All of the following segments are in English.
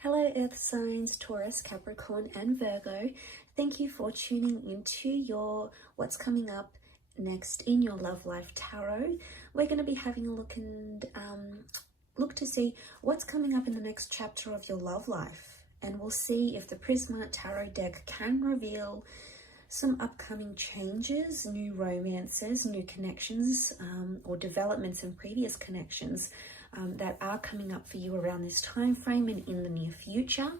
Hello Earth signs, Taurus, Capricorn and Virgo. Thank you for tuning into your what's coming up next in your love life tarot. We're going to be having a look and look to see what's coming up in the next chapter of your love life. And we'll see if the Prisma Tarot deck can reveal some upcoming changes, new romances, new connections, or developments in previous connections that are coming up for you around this time frame and in the near future.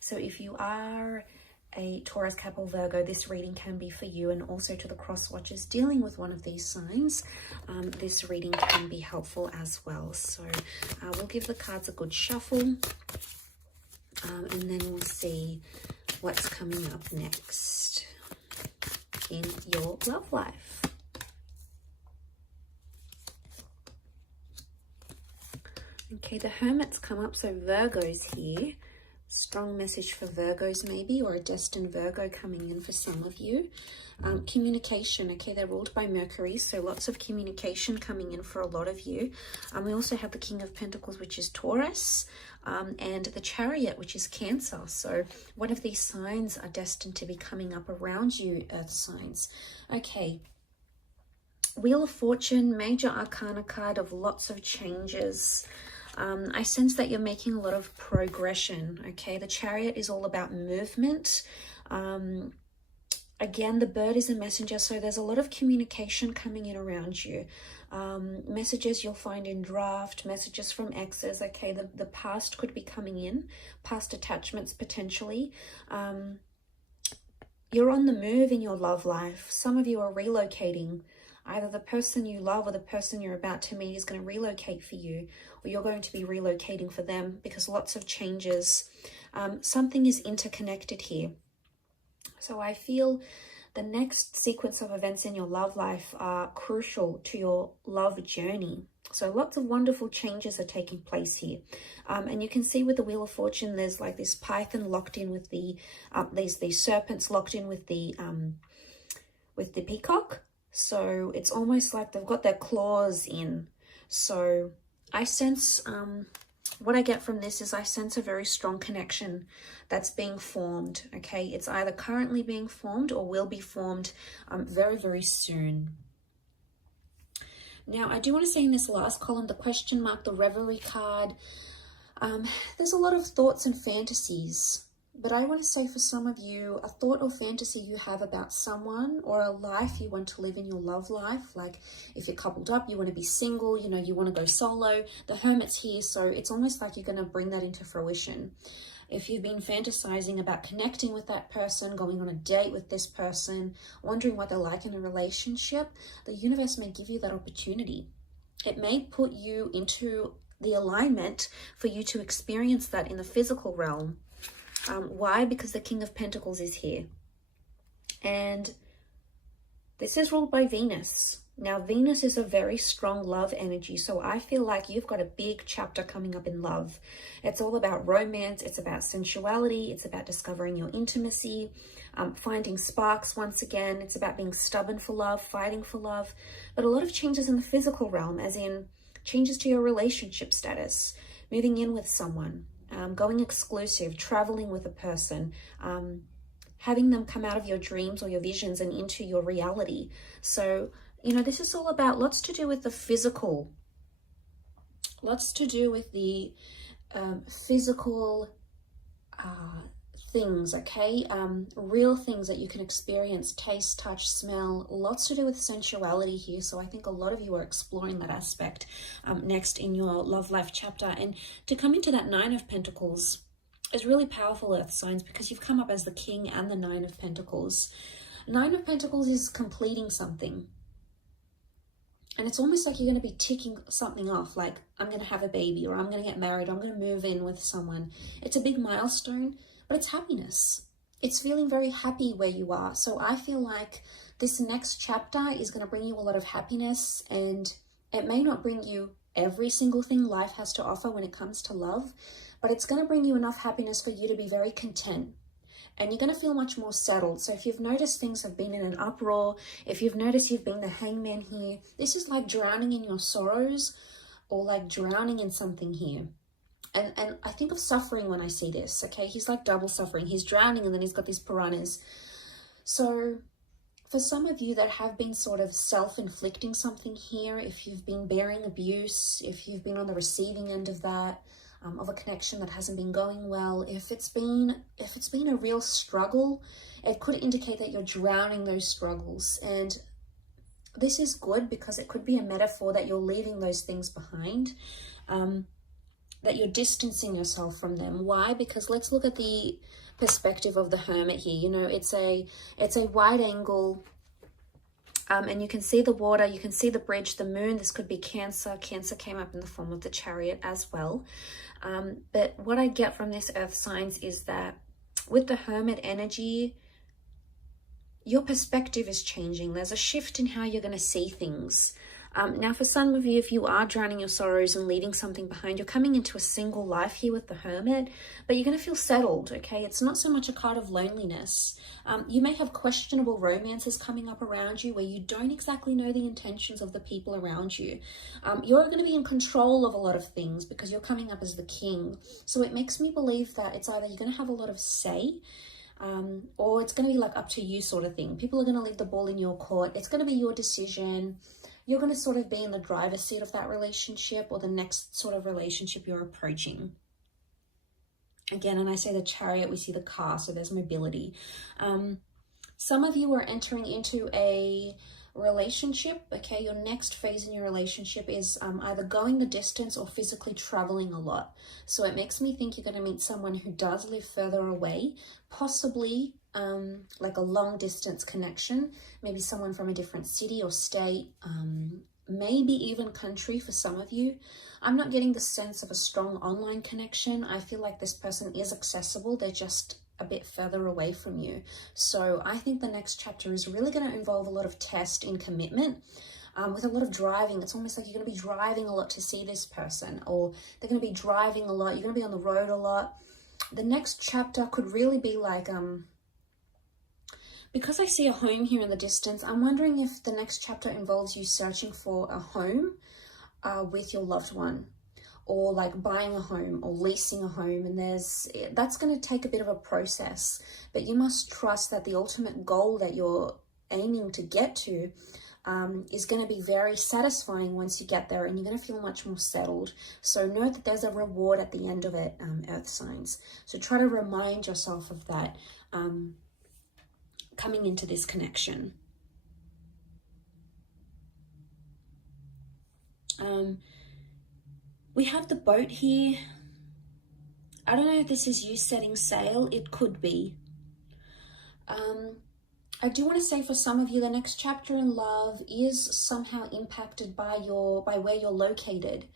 So if you are a Taurus, Cap or Virgo, this reading can be for you, and also to the cross watchers dealing with one of these signs, this reading can be helpful as well. So we'll give the cards a good shuffle, and then we'll see what's coming up next in your love life. Okay, the Hermit's come up, so Virgo's here. Strong message for Virgos maybe, or a destined Virgo coming in for some of you. Communication, okay, they're ruled by Mercury, so lots of communication coming in for a lot of you. We also have the King of Pentacles, which is Taurus, and the Chariot, which is Cancer. So one of these signs are destined to be coming up around you, Earth signs. Okay, Wheel of Fortune, major arcana card of lots of changes. I sense that you're making a lot of progression, okay? The Chariot is all about movement. Again, the bird is a messenger, so there's a lot of communication coming in around you. Messages you'll find in draft, messages from exes, okay? The past could be coming in, past attachments potentially. You're on the move in your love life. Some of you are relocating. Either the person you love or the person you're about to meet is going to relocate for you, or you're going to be relocating for them, because lots of changes. Something is interconnected here. So I feel the next sequence of events in your love life are crucial to your love journey. So lots of wonderful changes are taking place here. And you can see with the Wheel of Fortune, there's like this python locked in with the, these serpents locked in with the peacock. So it's almost like they've got their claws in. So I sense, what I get from this is I sense a very strong connection that's being formed, okay? It's either currently being formed or will be formed very, very soon. Now, I do want to say in this last column, the question mark, the Reverie card, there's a lot of thoughts and fantasies. But I want to say for some of you, a thought or fantasy you have about someone, or a life you want to live in your love life. Like if you're coupled up, you want to be single, you know, you want to go solo. The Hermit's here, so it's almost like you're going to bring that into fruition. If you've been fantasizing about connecting with that person, going on a date with this person, wondering what they're like in a relationship, the universe may give you that opportunity. It may put you into the alignment for you to experience that in the physical realm. Why? Because the King of Pentacles is here. And this is ruled by Venus. Now, Venus is a very strong love energy. So I feel like you've got a big chapter coming up in love. It's all about romance. It's about sensuality. It's about discovering your intimacy, finding sparks once again. It's about being stubborn for love, fighting for love. But a lot of changes in the physical realm, as in changes to your relationship status, moving in with someone. Going exclusive, traveling with a person, having them come out of your dreams or your visions and into your reality. So, you know, this is all about lots to do with the physical, lots to do with the physical things, okay? Real things that you can experience, taste, touch, smell, lots to do with sensuality here. So I think a lot of you are exploring that aspect next in your love life chapter. And to come into that Nine of Pentacles is really powerful, Earth signs, because you've come up as the King and the Nine of Pentacles. Nine of Pentacles is completing something. And it's almost like you're going to be ticking something off, like I'm going to have a baby, or I'm going to get married, or I'm going to move in with someone. It's a big milestone. But it's happiness. It's feeling very happy where you are. So I feel like this next chapter is going to bring you a lot of happiness, and it may not bring you every single thing life has to offer when it comes to love, but it's going to bring you enough happiness for you to be very content. And you're going to feel much more settled. So if you've noticed things have been in an uproar, if you've noticed you've been the hangman here, this is like drowning in your sorrows, or like drowning in something here. and I think of suffering when I see this, okay? He's like double suffering. He's drowning and then he's got these piranhas. So for some of you that have been sort of self-inflicting something here, if you've been bearing abuse, if you've been on the receiving end of that, of a connection that hasn't been going well, if it's been a real struggle, it could indicate that you're drowning those struggles. And this is good because it could be a metaphor that you're leaving those things behind, that you're distancing yourself from them. Why? Because let's look at the perspective of the Hermit here. You know, it's a wide angle, and you can see the water, you can see the bridge, the moon. This could be Cancer. Cancer came up in the form of the Chariot as well. But what I get from this earth signs is that with the Hermit energy, your perspective is changing. There's a shift in how you're going to see things. Now, for some of you, if you are drowning your sorrows and leaving something behind, you're coming into a single life here with the Hermit, but you're going to feel settled, okay? It's not so much a card of loneliness. You may have questionable romances coming up around you where you don't exactly know the intentions of the people around you. You're going to be in control of a lot of things because you're coming up as the king. So it makes me believe that it's either you're going to have a lot of say, or it's going to be like up to you sort of thing. People are going to leave the ball in your court. It's going to be your decision. You're going to sort of be in the driver's seat of that relationship or the next sort of relationship you're approaching. Again, and I say the Chariot, we see the car, so there's mobility. Some of you are entering into a relationship, okay? Your next phase in your relationship is either going the distance or physically traveling a lot. So it makes me think you're going to meet someone who does live further away, possibly like a long distance connection, maybe someone from a different city or state, maybe even country for some of you. I'm not getting the sense of a strong online connection. I feel like this person is accessible. They're just a bit further away from you. So I think the next chapter is really going to involve a lot of test in commitment, with a lot of driving. It's almost like you're going to be driving a lot to see this person, or they're going to be driving a lot. You're going to be on the road a lot. The next chapter could really be like, because I see a home here in the distance, I'm wondering if the next chapter involves you searching for a home with your loved one, or like buying a home or leasing a home. And that's going to take a bit of a process, but you must trust that the ultimate goal that you're aiming to get to is going to be very satisfying once you get there, and you're going to feel much more settled. So know that there's a reward at the end of it, earth signs. So try to remind yourself of that coming into this connection. We have the boat here. I don't know if this is you setting sail. It could be. I do want to say for some of you, the next chapter in love is somehow impacted by where you're located.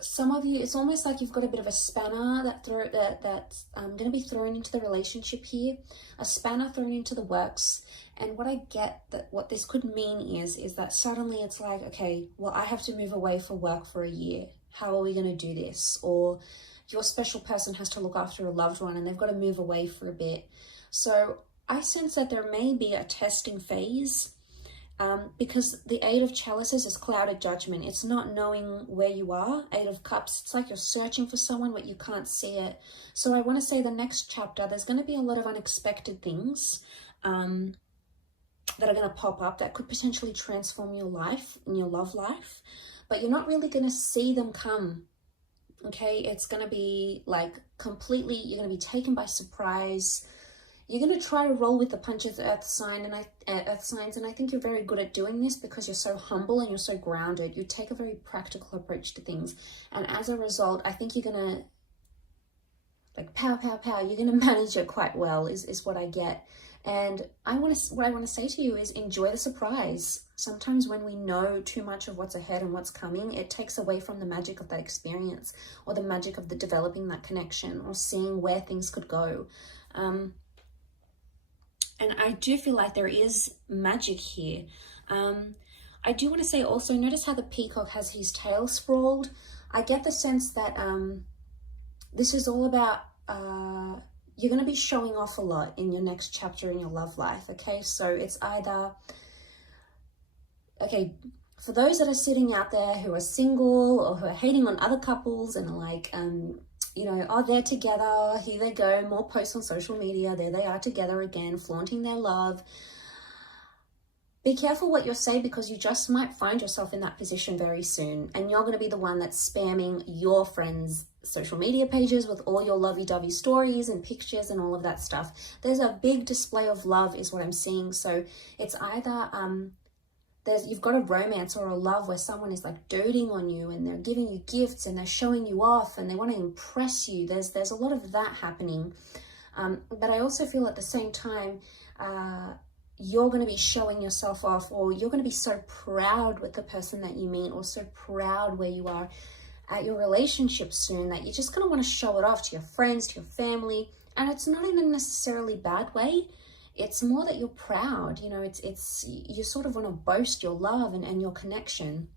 Some of you, it's almost like you've got a bit of a spanner that's going to be thrown into the relationship here, a spanner thrown into the works. And what I get, that what this could mean is that suddenly it's like, okay, well, I have to move away for work for a year. How are we going to do this? Or your special person has to look after a loved one and they've got to move away for a bit. So I sense that there may be a testing phase, because the Eight of Chalices is clouded judgment. It's not knowing where you are. Eight of Cups, it's like you're searching for someone but you can't see it. So I want to say the next chapter, there's going to be a lot of unexpected things that are going to pop up that could potentially transform your life and your love life, but you're not really going to see them come. Okay, it's going to be like completely, you're going to be taken by surprise. You're going to try to roll with the punches, earth signs, and I think you're very good at doing this because you're so humble and you're so grounded. You take a very practical approach to things, and as a result, I think you're going to like pow. You're going to manage it quite well. Is what I get. And what I want to say to you is enjoy the surprise. Sometimes when we know too much of what's ahead and what's coming, it takes away from the magic of that experience, or the magic of the developing that connection, or seeing where things could go. And I do feel like there is magic here. I do want to say also, notice how the peacock has his tail sprawled. I get the sense that this is all about, you're going to be showing off a lot in your next chapter in your love life, okay? So it's either, okay, for those that are sitting out there who are single or who are hating on other couples and are like, you know, oh, they're together, here they go, more posts on social media, there they are together again, flaunting their love. Be careful what you say, because you just might find yourself in that position very soon, and you're going to be the one that's spamming your friends' social media pages with all your lovey-dovey stories and pictures and all of that stuff. There's a big display of love is what I'm seeing. So it's either you've got a romance or a love where someone is like doting on you and they're giving you gifts and they're showing you off and they want to impress you. There's a lot of that happening. But I also feel at the same time, you're going to be showing yourself off, or you're going to be so proud with the person that you meet, or so proud where you are at your relationship soon, that you're just going to want to show it off to your friends, to your family. And it's not in a necessarily bad way. It's more that you're proud, you know, it's you sort of want to boast your love and your connection.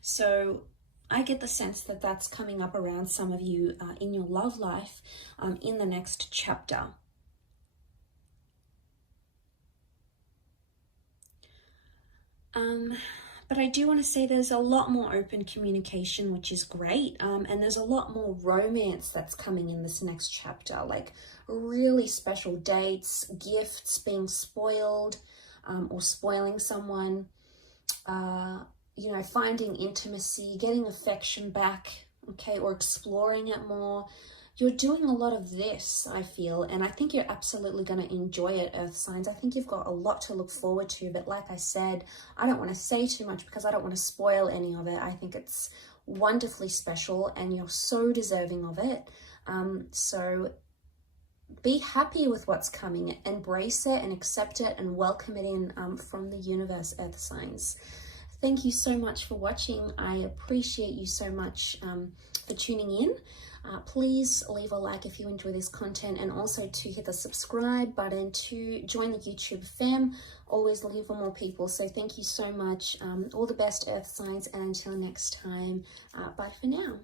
So I get the sense that that's coming up around some of you in your love life in the next chapter. But I do want to say there's a lot more open communication, which is great. And there's a lot more romance that's coming in this next chapter, like really special dates, gifts, being spoiled, or spoiling someone, you know, finding intimacy, getting affection back, okay, or exploring it more. You're doing a lot of this, I feel, and I think you're absolutely going to enjoy it, Earth signs. I think you've got a lot to look forward to, but like I said, I don't want to say too much because I don't want to spoil any of it. I think it's wonderfully special and you're so deserving of it. So be happy with what's coming, embrace it and accept it and welcome it in from the universe, Earth signs. Thank you so much for watching. I appreciate you so much for tuning in. Please leave a like if you enjoy this content, and also to hit the subscribe button to join the YouTube fam. Always looking for more people. So thank you so much. All the best, Earth signs, and until next time, bye for now.